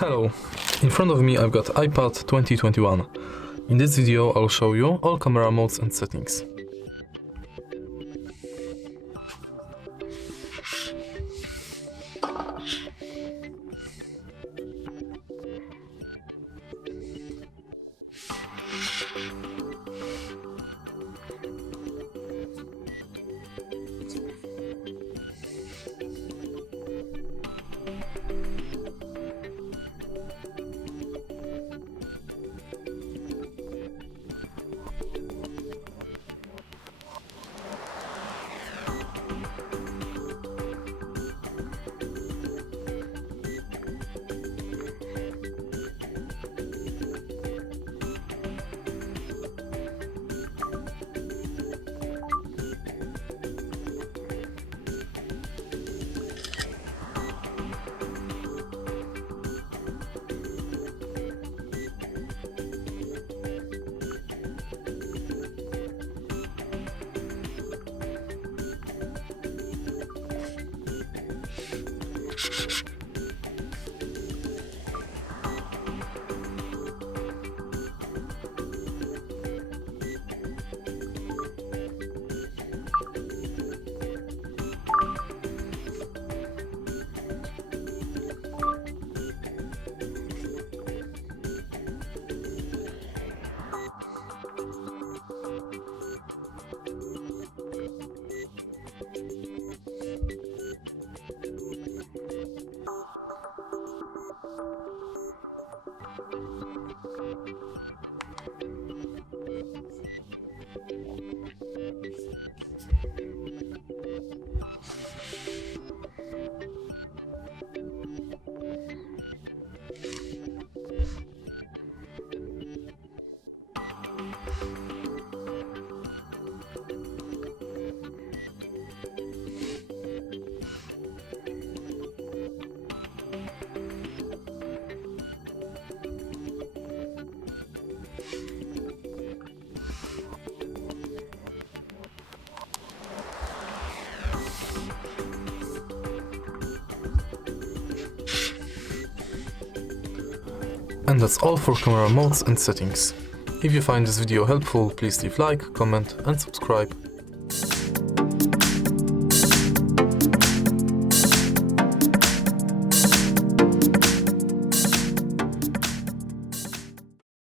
Hello, in front of me I've got iPad 2021. In this video I'll show you all camera modes and settings. And that's all for camera modes and settings. If you find this video helpful, please leave like, comment and subscribe.